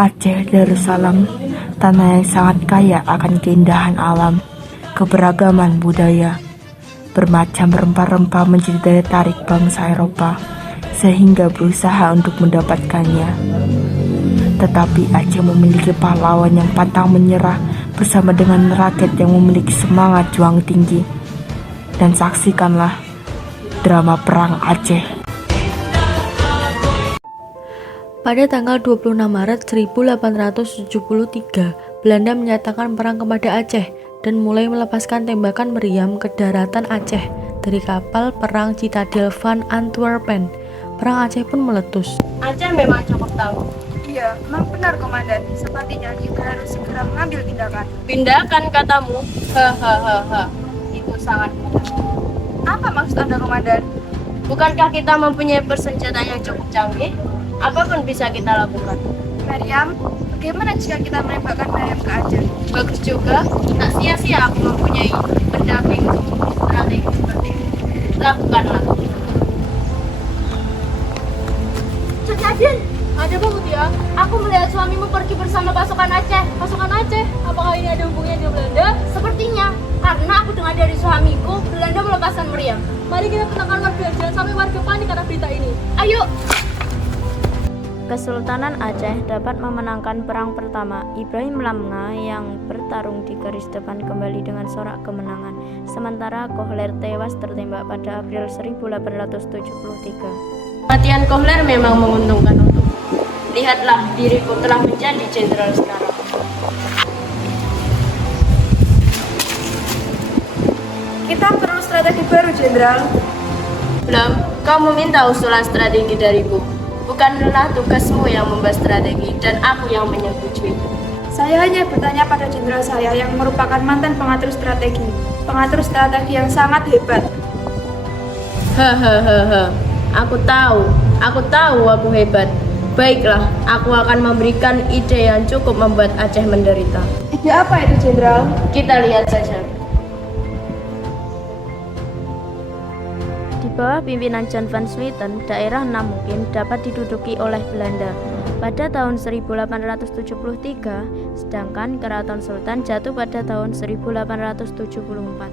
Aceh Darussalam, tanah yang sangat kaya akan keindahan alam, keberagaman budaya, bermacam rempah-rempah menjadi daya tarik bangsa Eropa, sehingga berusaha untuk mendapatkannya. Tetapi Aceh memiliki pahlawan yang pantang menyerah bersama dengan rakyat yang memiliki semangat juang tinggi. Dan saksikanlah drama Perang Aceh. Pada tanggal 26 Maret 1873, Belanda menyatakan perang kepada Aceh dan mulai melepaskan tembakan meriam ke daratan Aceh dari kapal perang Citadel van Antwerpen. Perang Aceh pun meletus. Aceh memang cukup tahu. Iya, memang benar Komandan. Sepertinya kita harus segera mengambil tindakan. Tindakan katamu? Hahaha. Itu sangat mudah. Apa maksud Anda, Komandan? Bukankah kita mempunyai persenjataan yang cukup canggih? Apapun bisa kita lakukan. Maryam, bagaimana jika kita menembakkan Maryam ke Aceh? Bagus juga. Tak sia-sia aku mempunyai pendamping strategi seperti ini. Lakukanlah. Cetadin, ada apa Mutia? Aku melihat suamimu pergi bersama pasukan Aceh. Pasukan Aceh? Apakah ini ada hubungannya dengan Belanda? Sepertinya, karena aku dengar dari suamiku, Belanda melepaskan meriam. Mari kita tenangkan warga, jangan sampai warga panik karena berita ini. Ayo! Kesultanan Aceh dapat memenangkan perang pertama. Ibrahim Lamnga yang bertarung di garis depan kembali dengan sorak kemenangan, sementara Kohler tewas tertembak pada April 1873. Kematian Kohler memang menguntungkan untukku. Lihatlah, diriku telah menjadi jenderal sekarang. Kita perlu strategi baru, Jenderal. Belum, kau meminta usulan strategi dariku. Bukanlah tugasmu yang membuat strategi dan aku yang menyetujui. Saya hanya bertanya pada jenderal saya yang merupakan mantan pengatur strategi. Pengatur strategi yang sangat hebat. Hahaha. Aku tahu aku hebat. Baiklah, aku akan memberikan ide yang cukup membuat Aceh menderita. Ide apa itu, Jenderal? Kita lihat saja. Di bawah pimpinan Jan van Swieten, daerah Namukin dapat diduduki oleh Belanda pada tahun 1873, sedangkan Keraton Sultan jatuh pada tahun 1874.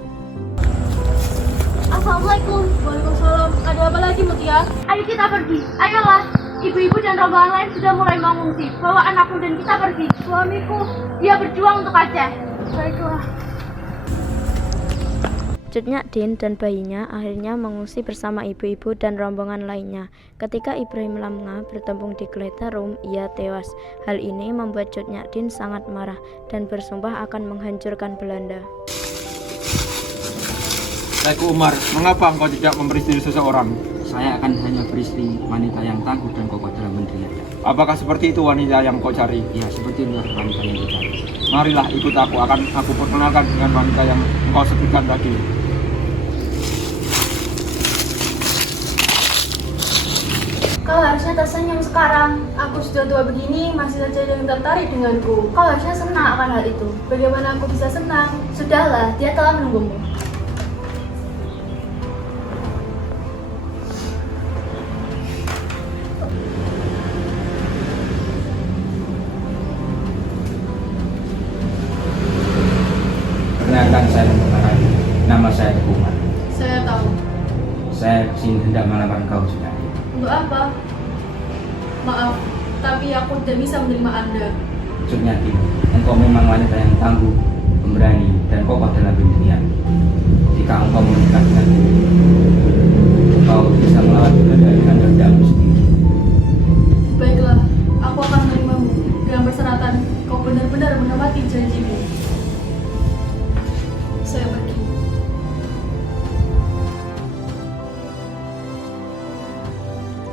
Assalamualaikum. Waalaikumsalam. Ada apa lagi Mutia? Ayo kita pergi. Ayolah. Ibu-ibu dan rombongan lain sudah mulai mengungsi. Bawa anakku dan kita pergi. Suamiku, dia berjuang untuk Aceh. Baiklah. Cut Nyak Dien dan bayinya akhirnya mengungsi bersama ibu-ibu dan rombongan lainnya. Ketika Ibrahim Lamnga bertempung di Gletarum, ia tewas. Hal ini membuat Cut Nyak Dien sangat marah dan bersumpah akan menghancurkan Belanda. Saiku Umar, mengapa engkau tidak memberi istri seseorang? Saya akan hanya beristri wanita yang tangguh dan kokoh dalam mendirinya. Apakah seperti itu wanita yang kau cari? Ya, seperti itulah wanita yang kau cari. Marilah ikut aku, akan aku perkenalkan dengan wanita yang engkau sebutkan tadi. Kau harusnya tersenyum sekarang. Aku sudah tua begini, masih saja ada yang tertarik denganku. Kau harusnya senang akan hal itu. Bagaimana aku bisa senang? Sudahlah, dia telah menunggumu. Perkenalkan saya Umar. Nama saya Umar. Saya tahu. Saya kesini hendak melamar kau sudah. Untuk apa? Maaf, tapi aku tidak bisa menerima Anda. Maksudnya engkau memang wanita yang tangguh, pemberani, dan kokoh dalam pendirian. Jika engkau menikah denganku, engkau bisa melawan Belanda dengan dendammu sendiri. Baiklah, aku akan menerimamu dengan persyaratan kau benar-benar menepati janjimu. Saya pergi.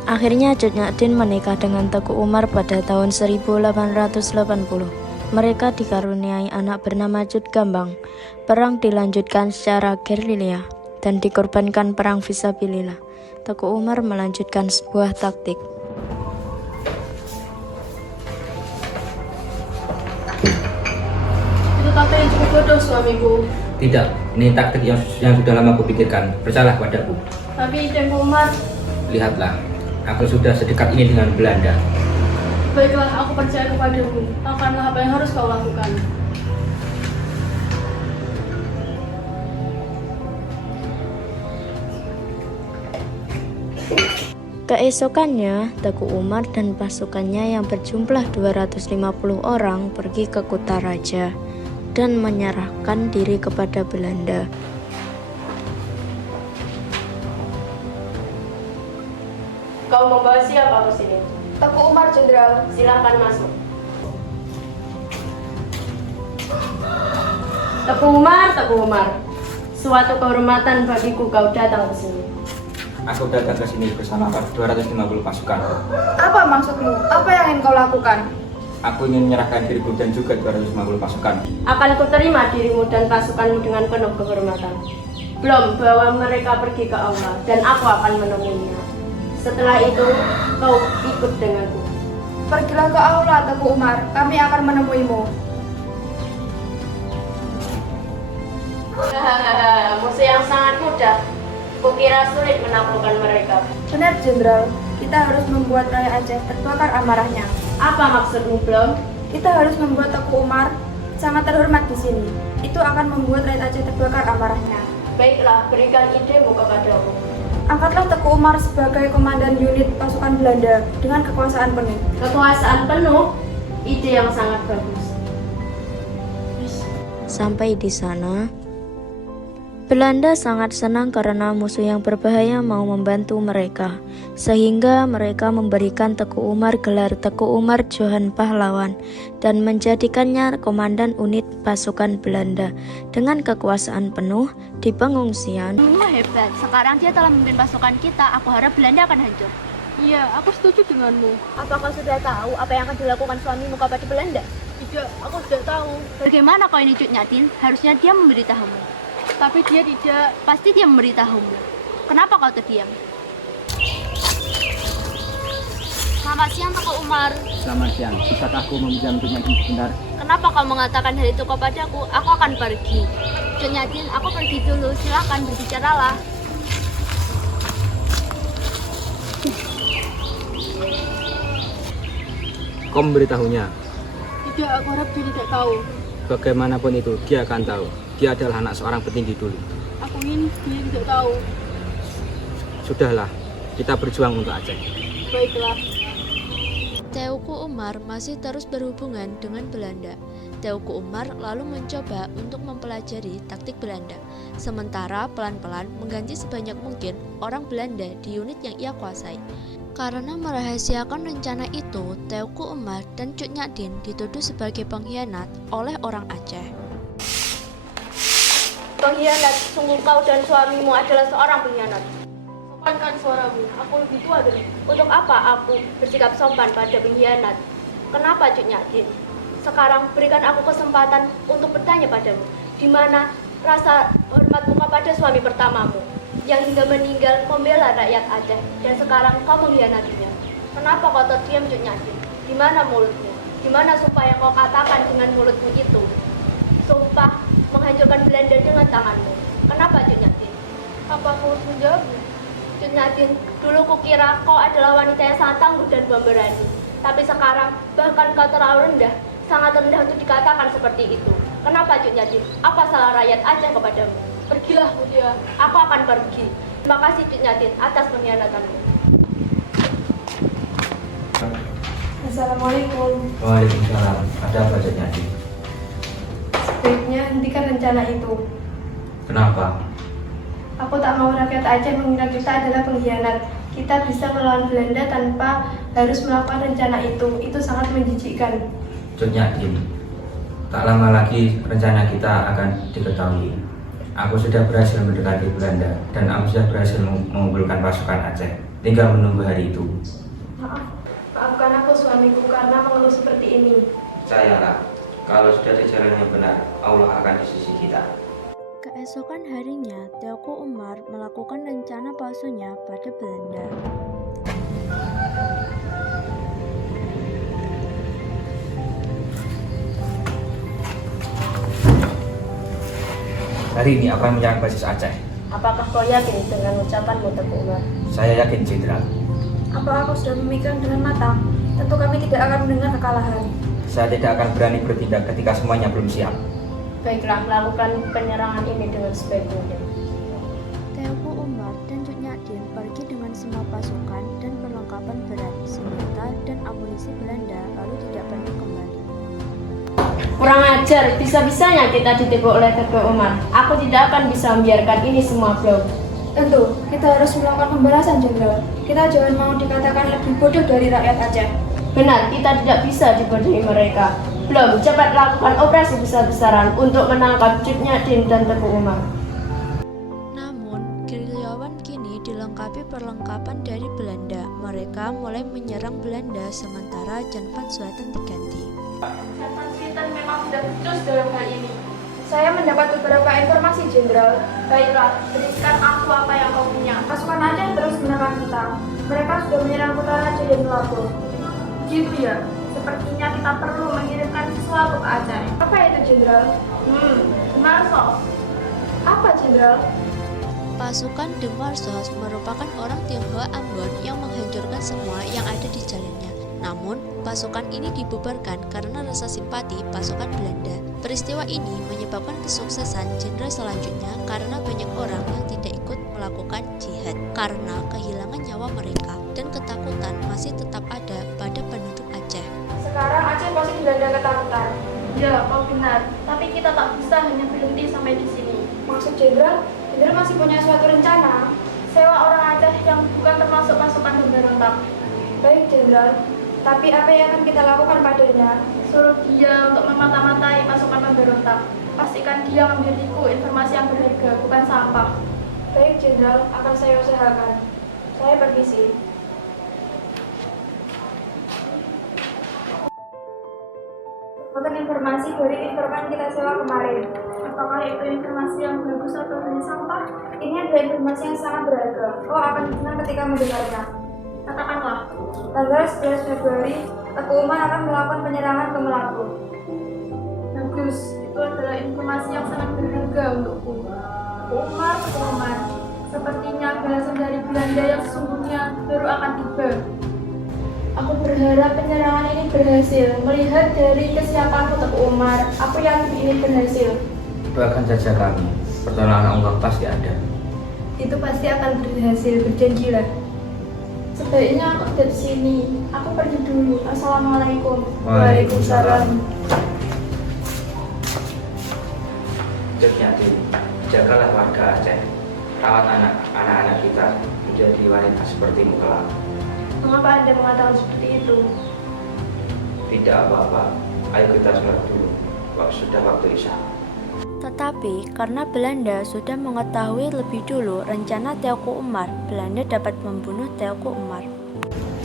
Akhirnya Cut Nyak Dien menikah dengan Teku Umar pada tahun 1880. Mereka dikaruniai anak bernama Cut Gambang. Perang dilanjutkan secara gerilya dan dikorbankan perang fisabilillah. Teku Umar melanjutkan sebuah taktik. Itu taktik yang cukup bodoh suamiku. Tidak, ini taktik yang sudah lama kupikirkan. Percayalah padaku. Tapi Tempo Umar, Lihatlah, aku sudah sedekat ini dengan Belanda. Baiklah, aku percaya kepadamu. Lakukanlah apa yang harus kau lakukan. Keesokannya, Teguh Umar dan pasukannya yang berjumlah 250 orang pergi ke Kutaraja dan menyerahkan diri kepada Belanda. Kau membawa siapa ke sini? Teguh Umar, Jenderal. Silakan masuk. Teguh Umar. Suatu kehormatan bagiku kau datang ke sini. Aku datang ke sini bersama 250 pasukan. Apa maksudmu? Apa yang ingin kau lakukan? Aku ingin menyerahkan diriku dan juga 250 pasukan. Akan kuterima dirimu dan pasukanmu dengan penuh kehormatan. Belum bawa mereka pergi ke aula dan aku akan menemuinya. Setelah itu, kau ikut denganku. Pergilah ke aula, Teguh Umar. Kami akan menemuimu. Musuh yang sangat mudah. Kukira sulit menaklukkan mereka. Benar, Jenderal. Kita harus membuat rakyat Aceh terbakar amarahnya. Apa maksudmu, Blom? Kita harus membuat Teguh Umar sangat terhormat di sini. Itu akan membuat rakyat Aceh terbakar amarahnya. Baiklah, berikan idemu kepadaku. Angkatlah Teguh Umar sebagai komandan unit pasukan Belanda dengan kekuasaan penuh. Kekuasaan penuh, ide yang sangat bagus. Sampai di sana, Belanda sangat senang karena musuh yang berbahaya mau membantu mereka, sehingga mereka memberikan Teguh Umar gelar Teguh Umar Johan Pahlawan dan menjadikannya komandan unit pasukan Belanda dengan kekuasaan penuh di pengungsian. Hebat, sekarang dia telah memimpin pasukan kita. Aku harap Belanda akan hancur. Iya, aku setuju denganmu. Apakah kau sudah tahu apa yang akan dilakukan suamimu kepada Belanda? Tidak, aku sudah tahu. Bagaimana kau ini, Cut Nyatin? Harusnya dia memberitahumu. Tapi dia tidak. Pasti dia memberitahumu. Kenapa kau terdiam? Selamat siang, Teguh Umar. Selamat siang. Bisakah aku meminjam Cut Nyatin sebentar? Kenapa kau mengatakan hal itu kepadaku? Aku akan pergi. Cut Nyatin, aku pergi dulu. Silakan berbicaralah. Kau memberitahunya. Tidak, aku harap dia tidak tahu. Bagaimanapun itu, dia akan tahu. Dia adalah anak seorang petinggi dulu. Aku ingin dia tidak tahu. Sudahlah, kita berjuang untuk Aceh. Baiklah. Teuku Umar masih terus berhubungan dengan Belanda. Teuku Umar lalu mencoba untuk mempelajari taktik Belanda, sementara pelan-pelan mengganti sebanyak mungkin orang Belanda di unit yang ia kuasai. Karena merahasiakan rencana itu, Teuku Umar dan Cut Nyatin dituduh sebagai pengkhianat oleh orang Aceh. Pengkhianat, sungguh kau dan suamimu adalah seorang pengkhianat. Sopankan suaramu, aku lebih tua dari. Untuk apa aku bersikap sopan pada pengkhianat? Kenapa, Cut Nyatin? Sekarang berikan aku kesempatan untuk bertanya padamu. Di mana rasa hormatmu kepada suami pertamamu yang hingga meninggal membela rakyat Aceh dan sekarang kau mengkhianatinya? Kenapa kau terdiam, Cut Nyatin? Di mana mulutmu? Di mana sumpah yang kau katakan dengan mulutmu itu? Sumpah menghancurkan Belanda dengan tanganmu. Kenapa, Cut Nyatin? Apa aku harus menjawabnya? Cut Nyatin, dulu kukira kau adalah wanita yang sangat tangguh dan pemberani. Tapi sekarang bahkan kau terlalu rendah, sangat rendah untuk dikatakan seperti itu. Kenapa, Cut Nyatin? Apa salah rakyat Aceh kepadamu? Pergilah, Mutia. Aku akan pergi. Terima kasih, Cut Nyatin, atas pengkhianatanmu. Assalamualaikum. Waalaikumsalam. Ada apa, Cut Nyatin? Sebaiknya hentikan rencana itu. Kenapa? Aku tak mau rakyat Aceh mengira kita adalah pengkhianat. Kita bisa melawan Belanda tanpa harus melakukan rencana itu. Itu sangat menjijikkan. Cut Nyatin, tak lama lagi rencana kita akan diketahui. Aku sudah berhasil mendekati Belanda dan aku sudah berhasil mengumpulkan pasukan Aceh. Tinggal menunggu hari itu. Maafkan aku suamiku karena mengeluh seperti ini. Percayalah, kalau sudah di jalan yang benar, Allah akan di sisi kita. Keesokan harinya, Teuku Umar melakukan rencana palsunya pada Belanda. Hari ini aku akan menyerang basis Aceh. Apakah kau yakin dengan ucapanmu, Teguh Umar? Saya yakin, Jenderal. Apa aku sudah memikirkan dengan matang? tentu kami tidak akan mendengar kekalahan. Saya tidak akan berani bertindak ketika semuanya belum siap. Baiklah, lakukan penyerangan ini dengan sebaik mungkin. Teuku Umar dan Cut Nyak-dien pergi dengan semua pasukan dan perlengkapan berat, senjata dan amunisi Belanda, lalu tidak pernah kembali. Kurang ajar, bisa-bisanya kita ditipu oleh Teuku Umar. Aku tidak akan bisa membiarkan ini semua blok. Tentu, kita harus melakukan pembalasan, Jenderal. Kita jangan mau dikatakan lebih bodoh dari rakyat Aceh. Benar, kita tidak bisa dibodohi mereka. Belum, cepat lakukan operasi besar-besaran untuk menangkap Cut Nyak-dien dan Teuku Umar. Namun, gerilyawan kini dilengkapi perlengkapan dari Belanda. Mereka mulai menyerang Belanda sementara Jan van Swieten diganti. Jan van Swieten memang tidak becus dalam hal ini. Saya mendapat beberapa informasi, Jenderal. Baiklah, berikan aku apa yang kau punya. Pasukan Aceh terus menekan kita. Mereka sudah menyerang Kota Raja dan Labuh. Gitu ya, sepertinya kita perlu mengirimkan sesuatu ke Aceh. Apa itu, Jenderal? Marsos. Apa, Jenderal? Pasukan The Marsos merupakan orang Tionghoa Ambon yang menghancurkan semua yang ada di jalannya. Namun, pasukan ini dibubarkan karena rasa simpati pasukan Belanda. Peristiwa ini menyebabkan kesuksesan jenderal selanjutnya karena banyak orang yang tidak ikut melakukan jihad karena kehilangan nyawa mereka dan ketakutan masih tetap ada pada penduduk Aceh. Sekarang Aceh pasti dilanda ketakutan. Ya, kau benar. Tapi kita tak bisa hanya berhenti sampai di sini. Maksud Jenderal, Jenderal masih punya suatu rencana. Sewa orang Aceh yang bukan termasuk pasukan pemberontak. Baik, Jenderal. Tapi apa yang akan kita lakukan padanya? Suruh dia untuk memata-matai pasukan pemberontak. Pastikan dia memberiku informasi yang berharga, bukan sampah. Baik, Jenderal, akan saya usahakan. Saya permisi. Bukan informasi dari informan kita sewa kemarin. Apakah itu informasi yang bagus atau hanya sampah? Ini adalah informasi yang sangat berharga. Kau akan senang ketika mendengarnya. Katakanlah. Tanggal 11 Februari, Teuku Umar akan melakukan penyerangan ke Melaku. Bagus, itu adalah informasi yang sangat berharga untukku. Teuku Umar. Sepertinya balasan dari Belanda yang sesungguhnya baru akan tiba. Aku berharap penyerangan ini berhasil. Melihat dari kesiapan Teuku Umar, aku yakin ini berhasil. Doakan saja kami, pertolongan Allah pasti ada. Itu pasti akan berhasil, berjanjilah. Sebaiknya aku dari sini. Aku pergi dulu. Assalamualaikum. Waalaikumsalam. Cut Nyak-dien, jagalah warga Aceh. Rawat anak-anak kita menjadi wanita sepertimu kelak. Mengapa Anda mengatakan seperti itu? Tidak apa-apa, ayo kita sholat dulu. Sudah waktu isya. Tetapi karena Belanda sudah mengetahui lebih dulu rencana Teuku Umar, Belanda dapat membunuh Teuku Umar.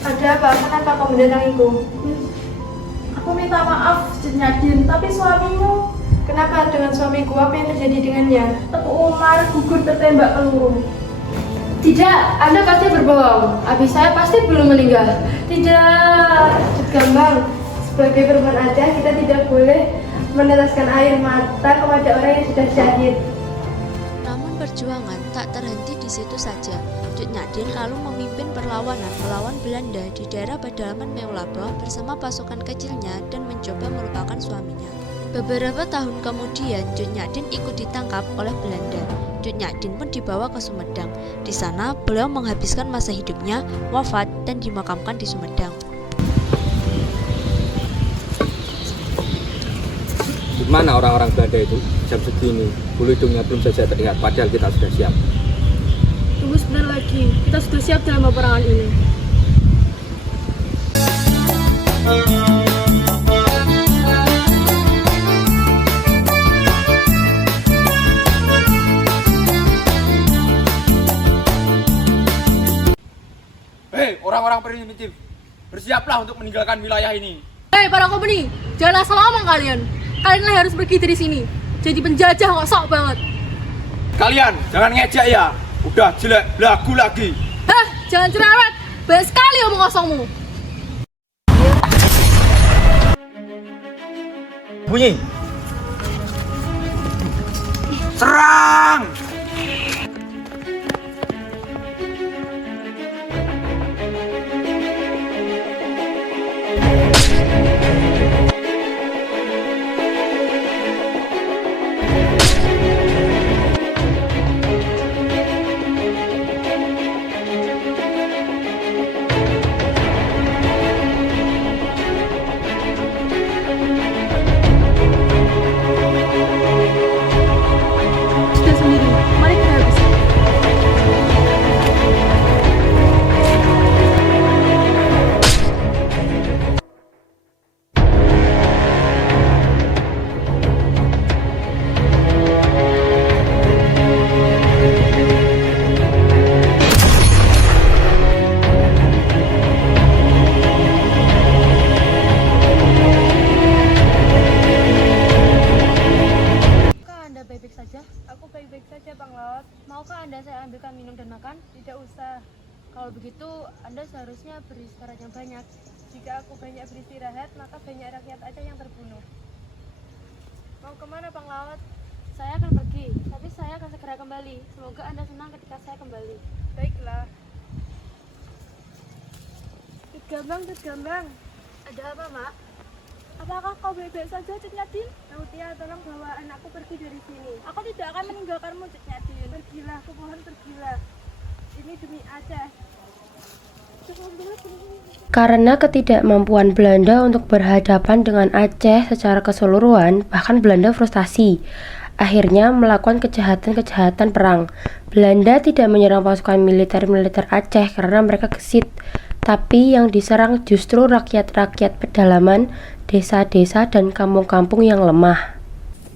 Ada apa? Kenapa kau mendatangiku? Aku minta maaf, Cut Nyak-dien, tapi suamimu, Kenapa dengan suamiku? Apa yang terjadi dengannya? Teuku Umar, gugur tertembak peluru. Tidak, Anda pasti berbohong. Habis saya pasti belum meninggal. Tidak, Cut Gambang. Sebagai perempuan Aceh, kita tidak boleh meneteskan air mata kepada orang yang sudah syahid. Namun perjuangan tak terhenti di situ saja. Cut Nyak-dien lalu memimpin perlawanan melawan Belanda di daerah pedalaman Meulabo bersama pasukan kecilnya dan mencoba melupakan suaminya. Beberapa tahun kemudian, Cut Nyak-dien ikut ditangkap oleh Belanda. Cut Nyak-dien pun dibawa ke Sumedang. Di sana, beliau menghabiskan masa hidupnya, wafat, dan dimakamkan di Sumedang. Di mana orang-orang Belanda itu? Jam segini, bulu hidungnya belum saja terlihat, padahal kita sudah siap. Tunggu sebentar lagi, kita sudah siap dalam peperangan ini. Hei, orang-orang primitif, bersiaplah untuk meninggalkan wilayah ini. Hei para kompeni, jangan asal ngomong kalian. Kalian harus pergi dari sini. Jadi penjajah kok sok banget. Kalian, jangan ngejek ya. Udah jelek, belagu lagi. Hah, jangan cerewet. Banyak sekali omong kosongmu. Bunyi. Serang! banyak beristirahat, maka banyak rakyat Aceh yang terbunuh. Mau kemana, Panglaut? Saya akan pergi, tapi saya akan segera kembali. Semoga Anda senang ketika saya kembali. Baiklah. Gambang. Ada apa, Mak? Apakah kau baik-baik saja, Cik Nyadin? Nautia, tolong bawa anakku pergi dari sini. Aku tidak akan meninggalkanmu, Cik Nyadin. Pergilah, aku mohon pergilah. Ini demi Aceh. Karena ketidakmampuan Belanda untuk berhadapan dengan Aceh secara keseluruhan, bahkan Belanda frustasi. Akhirnya melakukan kejahatan-kejahatan perang. Belanda tidak menyerang pasukan militer Aceh karena mereka gesit, tapi yang diserang justru rakyat-rakyat pedalaman, desa-desa, dan kampung-kampung yang lemah.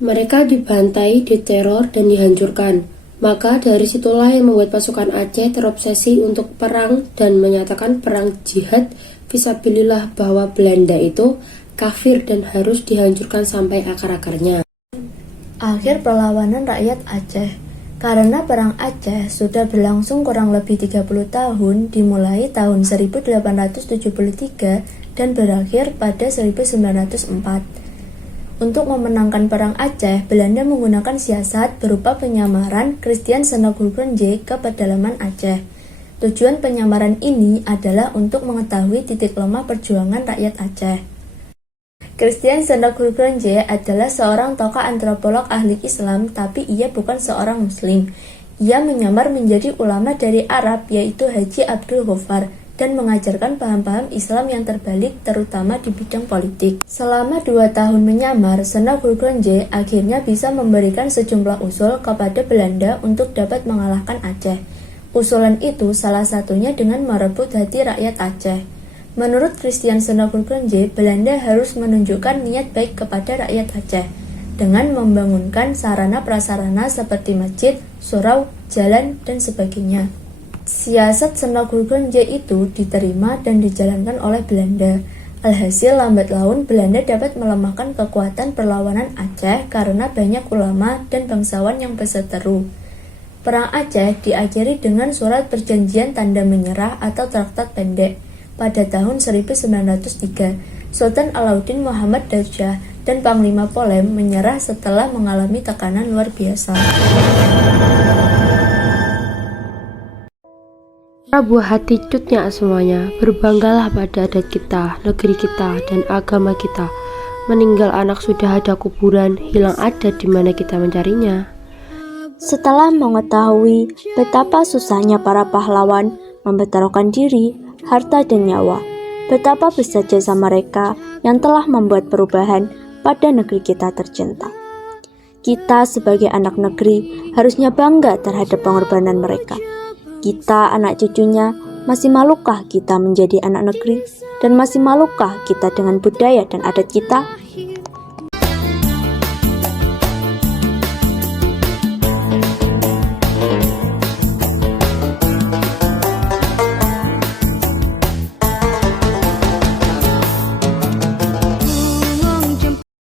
Mereka dibantai, diteror, dan dihancurkan. Maka dari situlah yang membuat pasukan Aceh terobsesi untuk perang dan menyatakan perang jihad fisabilillah bahwa Belanda itu kafir dan harus dihancurkan sampai akar-akarnya. Akhir perlawanan rakyat Aceh. Karena perang Aceh sudah berlangsung kurang lebih 30 tahun, dimulai tahun 1873 dan berakhir pada 1904. Untuk memenangkan perang Aceh, Belanda menggunakan siasat berupa penyamaran Christian Senogulgrenje ke pedalaman Aceh. Tujuan penyamaran ini adalah untuk mengetahui titik lemah perjuangan rakyat Aceh. Christian Senogulgrenje adalah seorang tokoh antropolog ahli Islam, tapi ia bukan seorang Muslim. Ia menyamar menjadi ulama dari Arab, yaitu Haji Abdul Ghaffar, dan mengajarkan paham-paham Islam yang terbalik, terutama di bidang politik. Selama 2 tahun menyamar, Senogulgrenje akhirnya bisa memberikan sejumlah usul kepada Belanda untuk dapat mengalahkan Aceh. Usulan itu salah satunya dengan merebut hati rakyat Aceh. Menurut Christian Senogulgrenje, Belanda harus menunjukkan niat baik kepada rakyat Aceh dengan membangunkan sarana-prasarana seperti masjid, surau, jalan, dan sebagainya. Siasat Senogulgrenje itu diterima dan dijalankan oleh Belanda. Alhasil lambat laun Belanda dapat melemahkan kekuatan perlawanan Aceh karena banyak ulama dan bangsawan yang berseteru. Perang Aceh diakhiri dengan surat perjanjian tanda menyerah atau traktat pendek. Pada tahun 1903, Sultan Alauddin Muhammad Daud dan Panglima Polem menyerah setelah mengalami tekanan luar biasa. Buah hati cutnya semuanya, berbanggalah pada adat kita, negeri kita, dan agama kita. Meninggal anak sudah ada kuburan, hilang adat di mana kita mencarinya. Setelah mengetahui betapa susahnya para pahlawan mempertaruhkan diri, harta dan nyawa, betapa besar jasa mereka yang telah membuat perubahan pada negeri kita tercinta. Kita sebagai anak negeri harusnya bangga terhadap pengorbanan mereka. Kita anak cucunya, masih malukah kita menjadi anak negeri? Dan masih malukah kita dengan budaya dan adat kita?